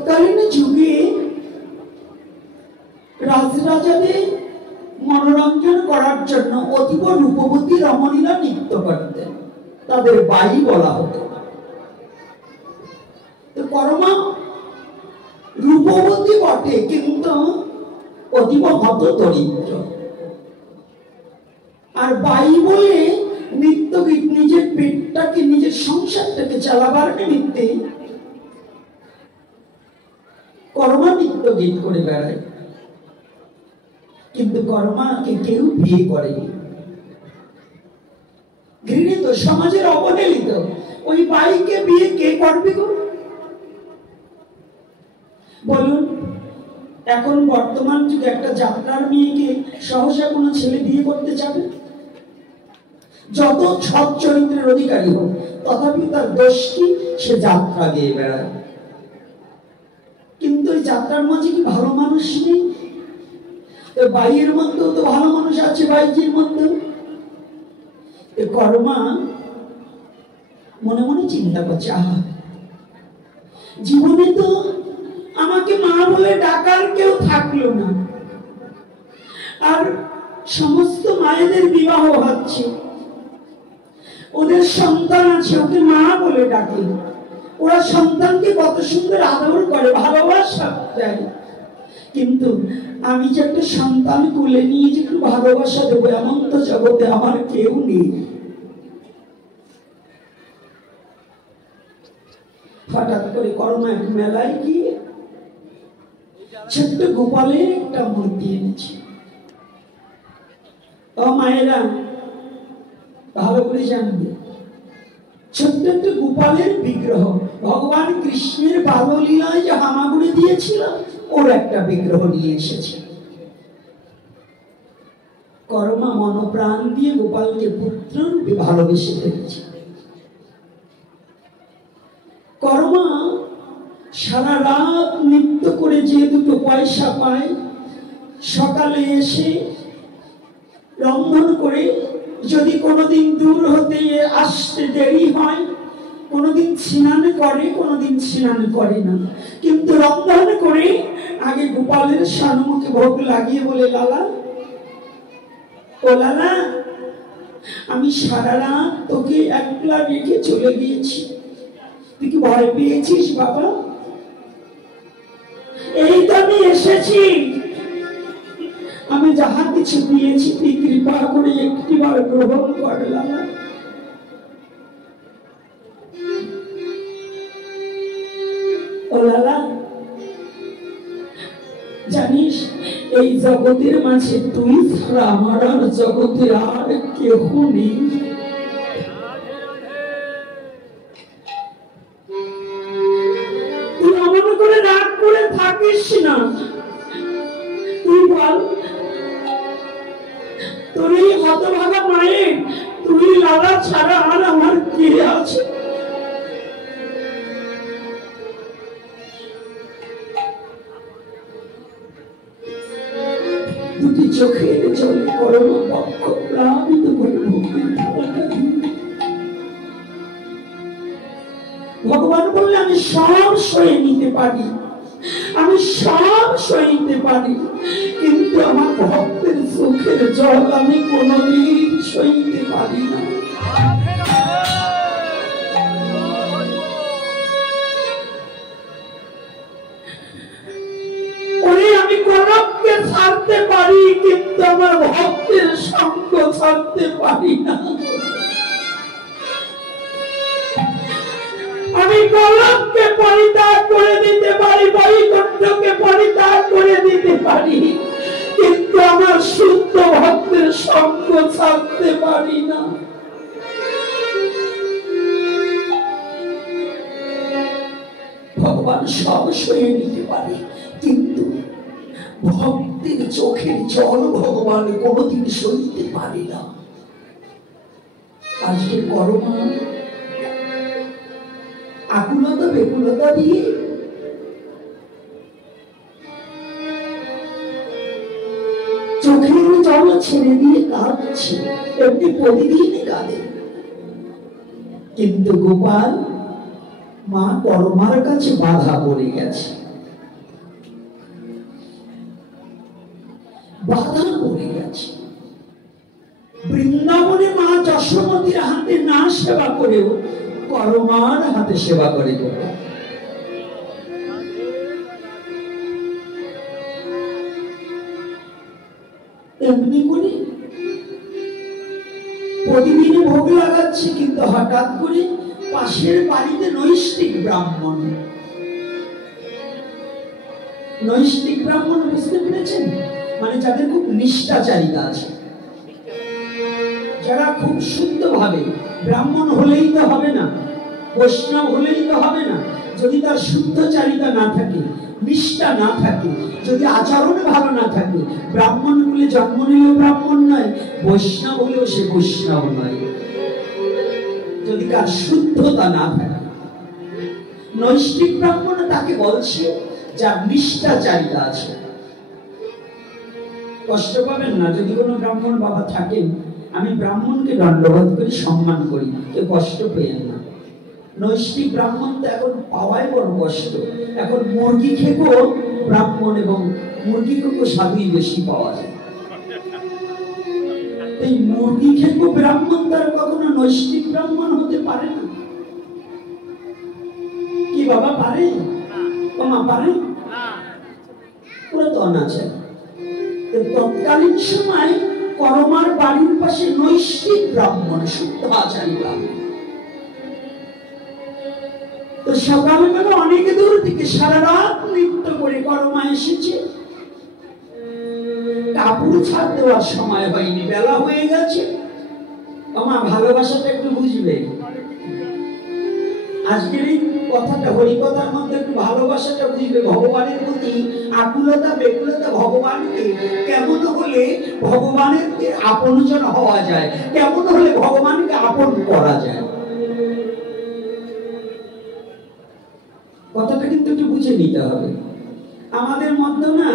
তৎকালীন যুগে রাজরাজাদের মনোরঞ্জন করার জন্য অতীব রূপবতী রমণীরা নৃত্য করতেন, তাদের বাই বলা হতো। তো কর্মা রূপবতী বটে, কিন্তু অতীব হত দরিদ্র। আর বাই বলে নৃত্য গীত নিজের পেটটাকে, নিজের সংসারটাকে চালাবার নিমিত্তে কর্মা নৃত্য গীত করে বেড়ায়, কিন্তু কর্মাকে কেউ বিয়ে করেনি। ঘৃণিত, সমাজের অবহেলিত ওই বাইকে বিয়ে কে করবে গো? বলুন, এখন বর্তমান যুগে একটা যাত্রার মেয়েকে সহসা কোনো ছেলে বিয়ে করতে যাবে? যত সৎ চরিত্রের অধিকারী হোক, তথাপি তার দোষ কি? সে যাত্রা গিয়ে বেড়ায়। কিন্তু ওই যাত্রার মাঝে কি ভালো মানুষ নেই? বাইয়ের মধ্যেও তো ভালো মানুষ আছে, বাইজির মধ্যেও। কর্মা মনে মনে চিন্তা করছে, আহা, জীবনে তো আমাকে মা বলে ডাকার কেউ থাকলো না, আর সমস্ত মায়েদের বিবাহ হচ্ছে, ওদের সন্তান আছে, ওকে মা বলে ডাকে, ওরা সন্তানকে কত সুন্দর আদর করে, ভালোবাসা দেয়। কিন্তু আমি যে একটা সন্তান কোলে নিয়ে যে একটু ভালোবাসা দেবো, এমন তো জগতে আমার কেউ নেই। হঠাৎ করে কর্মা এক মেলায় গিয়ে ছোট্ট গোপালের একটা মূর্তি এনেছে। ও মায়েরা ভালো করে জানবে, ছোট্ট একটা গোপালের বিগ্রহ, ভগবান কৃষ্ণের বাললীলায় যে হামাগুড়ি দিয়েছিল, ওর একটা বিগ্রহ নিয়ে এসেছে। কর্মা মনপ্রাণ দিয়ে গোপালকে পুত্র রূপে ভালোবেসে ফেলেছে। কর্মা সারা রাত নৃত্য করে যে দুটো পয়সা পায়, সকালে এসে রন্ধন করে, যদি কোনোদিন দূর হতে আসতে দেরি হয়, কোনোদিন স্নান করে, কোনোদিন স্নান করে না, কিন্তু রন্ধন করে আগে গোপালের সম্মুখে ভোগ লাগিয়ে বলে, লালা, ও লালা, আমি সারা রাত তোকে একলা রেখে চলে গিয়েছি, তুই কি ভয় পেয়েছিস বাবা? এই তো আমি এসেছি, আমি যাহা কিছু দিয়েছি তুই কৃপা করে একটিবার গ্রহণ করলাম। ও লালা, জানিস এই জগতের মাঝে তুই ছাড়া আমার আর জগতে আর কেহ নেই। তুই অমন করে রাগ করে থাকিস না, তুই বল, তোর এই হতভাগা মায়ের, তুই লালা ছাড়া আর আমার কে আছে? দুটি চোখের জলে কর্মা বক্ষ প্লাবিত করে ভগবান বললে, আমি সব সয়ে নিতে পারি, আমি সব সয়ে নিতে পারি, কিন্তু আমার ভক্তের চোখের জল আমি কোনদিন সইতে পারি না। আমি কনককে ছাড়তে পারি, কিন্তু আমার ভক্তের সঙ্গ ছাড়তে পারি না। আমি কনককে পরিত্যাগ করে দিতে পারি, বৈকুণ্ঠকে পরিত্যাগ করে দিতে পারি, কিন্তু আমার শুদ্ধ ভক্তের সঙ্গ ছাড়তে পারি না। ভগবান সব সয়ে নিতে পারে, কিন্তু ভক্তের চোখের জল ভগবান কোনদিন সইতে পারে না। আজকে কর্মা আকুলতা বেকুলতা দিয়ে চোখের জল ছেড়ে দিয়ে কাঁদছে, এমনি প্রতিদিন কাঁদে, কিন্তু গোপাল মা কর্মার কাছে বাধা পড়ে গেছে। সেবা করেও করমার হাতে সেবা করে। এমনি করে প্রতিদিনই ভোগ লাগাচ্ছে, কিন্তু হঠাৎ করে পাশের বাড়িতে নৈষ্ঠিক ব্রাহ্মণ, নৈষ্ঠিক ব্রাহ্মণ বুঝতে পেরেছেন? মানে যাদের খুব নিষ্ঠাচারিতা আছে, যারা খুব শুদ্ধ ভাবে, ব্রাহ্মণ হলেই তো হবে না, বৈষ্ণব হলেই তো হবে না, যদি তার শুদ্ধচারিতা না থাকে, নিষ্ঠা না থাকে, যদি আচরণে ভালো না থাকে, ব্রাহ্মণ বলে জন্ম নিলেও ব্রাহ্মণ নয়, বৈষ্ণব হলেও সে বৈষ্ণব নয়, যদি তার শুদ্ধতা না থাকে। নৈষ্ঠিক ব্রাহ্মণ তাকে বলছে যার নিষ্ঠাচারিতা আছে। কষ্ট পাবেন না যদি কোনো ব্রাহ্মণ বাবা থাকেন, আমি ব্রাহ্মণকে দণ্ডবোধ করি, সম্মান করি, কেউ কষ্ট পেয়েন না। নৈষ্ঠিক ব্রাহ্মণ তো এখন পাওয়াই বড় কষ্ট। এখন মুরগি খেকো ব্রাহ্মণ এবং মুরগি খেকো সাধুই বেশি পাওয়া যায়। এই মুরগি খেকো ব্রাহ্মণ তার কখনো নৈষ্ঠিক ব্রাহ্মণ হতে পারে না। কি বাবা পারে? মা পারে? পুরো তো অনাচার। তৎকালীন সময় করমার বাড়ির পাশে নৈষ্ঠিক ব্রাহ্মণ, শুদ্ধ আচারী ব্রাহ্মণ। তো সকালবেলা অনেকে দূর থেকে সারা রাত নৃত্য করে করমা এসেছে, কাপড় ছাড় দেওয়ার সময় হয়নি, বেলা হয়ে গেছে। আমার ভালোবাসাটা একটু বুঝবে, আজকের এই কথাটা হরিকথার মধ্যে একটু ভালোবাসাটা বুঝবে, ভগবানের প্রতি আকুলতা বেকুলতা, ভগবানকে কেমন হলে ভগবানের আপনজন হওয়া যায়, কেমন হলে ভগবানকে আপন করা যায়, কথাটা কিন্তু একটু বুঝে নিতে হবে। আমাদের মধ্যে না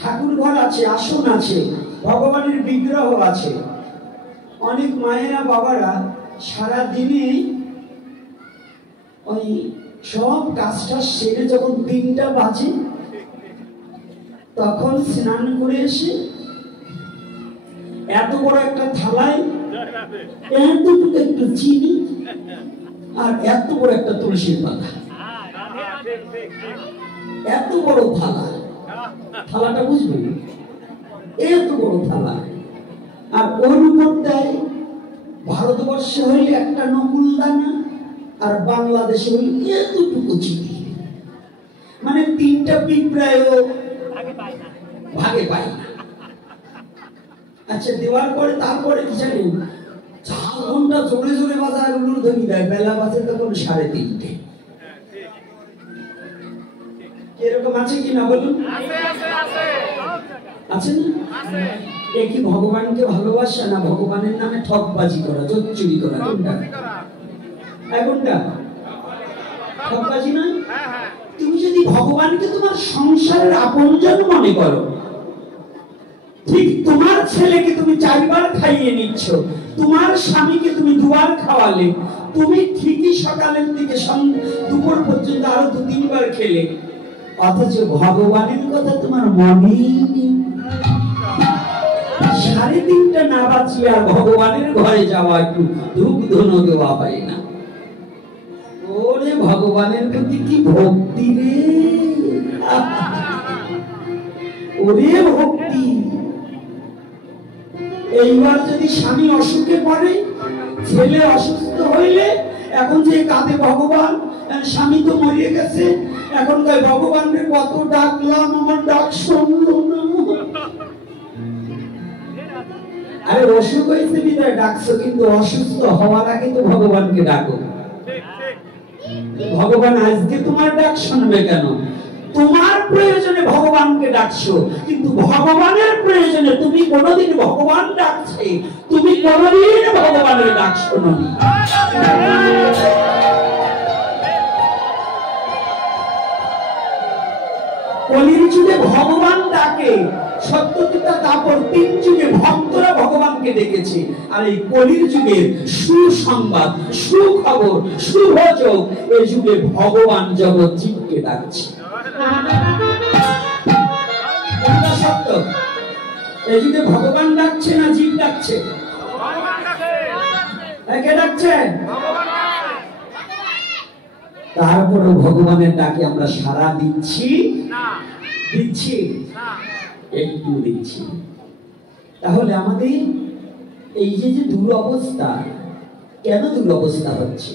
ঠাকুর ঘর আছে, আসন আছে, ভগবানের বিগ্রহ আছে। অনেক মায়েরা বাবারা সারা দিনে ওই সব কাজটা সেরে যখন 3টা বাজে তখন স্নান করে এসে এত বড় একটা থালায় এতটুকু একটু চিনি আর এত বড় একটা তুলসীর পাতা, এত বড় থালা, থালাটা বুঝবে, এত বড় থালা, আর ওর উপর দেয় ভারতবর্ষে হইলে একটা নকুল দানা আর বাংলাদেশে হইলে এতটুকু চিনি। মানে 3টা পিঁপড়ায়ও ভাগে পায় না। আচ্ছা, দেওয়ার পরে তারপরে কি জানেন, 4 ঘন্টা জোরে জোরে বাজার উলুর ধ্বনি দেয়, বেলা বাজে তখন 3:30। এরকম আছে কি না বলুন? আছে না? এ কি ভগবানকে ভালোবাসা না ভগবানের নামে ঠকবাজি করা, চুরি করা? কোনটা? ঠকবাজি না? তুমি যদি ভগবানকে তোমার সংসারের আপনজন মনে করো, ঠিক তোমার ছেলেকে তুমি 4 বার খাইয়ে নিচ্ছ, তোমার স্বামীকে তুমি 2 বার খাওয়ালে, তুমি ঠিকই সকালের থেকে দুপুর পর্যন্ত আরো 2-3 বার খেলে, অথচ ভগবানের কথা তোমার মনেই নেই। 3:30টা না বাজলে আর ভগবানের ঘরে যাওয়া একটু ধূপ ধুনো দেওয়া হয় না। ওরে ভগবানের প্রতি কি ভক্তি রে, ওরে ভক্তি। এইবার যদি স্বামী অসুখে পড়ে, ছেলে অসুস্থ হইলে, এখন যে কাঁদে ভগবান, স্বামী তো মরিয়ে গেছে, এখন কয় ভগবানকে কত ডাকলাম, আমার ডাক শুনলো না। আরে অসুখ হয়েছে বিদায় ডাকছো, কিন্তু অসুস্থ হওয়ার আগে তো ভগবানকে ডাকো। ভগবান আজকে তোমার ডাক শুনবে কেন? তোমার প্রয়োজনে ভগবানকে ডাকছো, কিন্তু ভগবানের প্রয়োজনে তুমি কোনোদিন ভগবান ডাকছে, তুমি কোনোদিন ভগবানের ডাক শোনোনি। কলির যুগে ভগবান ডাকে, সত্যতা তারপর 3 যুগে ভক্তরা ভগবানকে ডেকেছে। আর এই কলির যুগের সুসংবাদ, সুখবর, শুভযোগ, এই যুগে ভগবান জগৎ জীবকে ডাকছে। সত্য, এই যুগে ভগবান ডাকছে না জীব ডাকছে? কে ডাকছে? তারপরে ভগবানের ডাকে আমরা সাড়া দিচ্ছি না, দিচ্ছি না, একটু দিচ্ছি। তাহলে আমাদের এই যে দুরবস্থা, কেন দুরবস্থা হচ্ছে?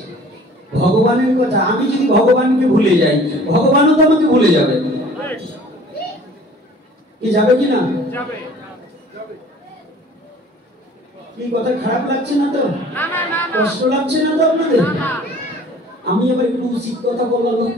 ভগবানের কথা, আমি যদি ভগবানকে ভুলে যাই, ভগবানও তো আমাকে ভুলে যাবে। কি যাবে কি না? কি কথা খারাপ লাগছে না তো? কষ্ট লাগছে না তো আপনাদের? আমি এবার একটু উচিত কথা বলার লোক।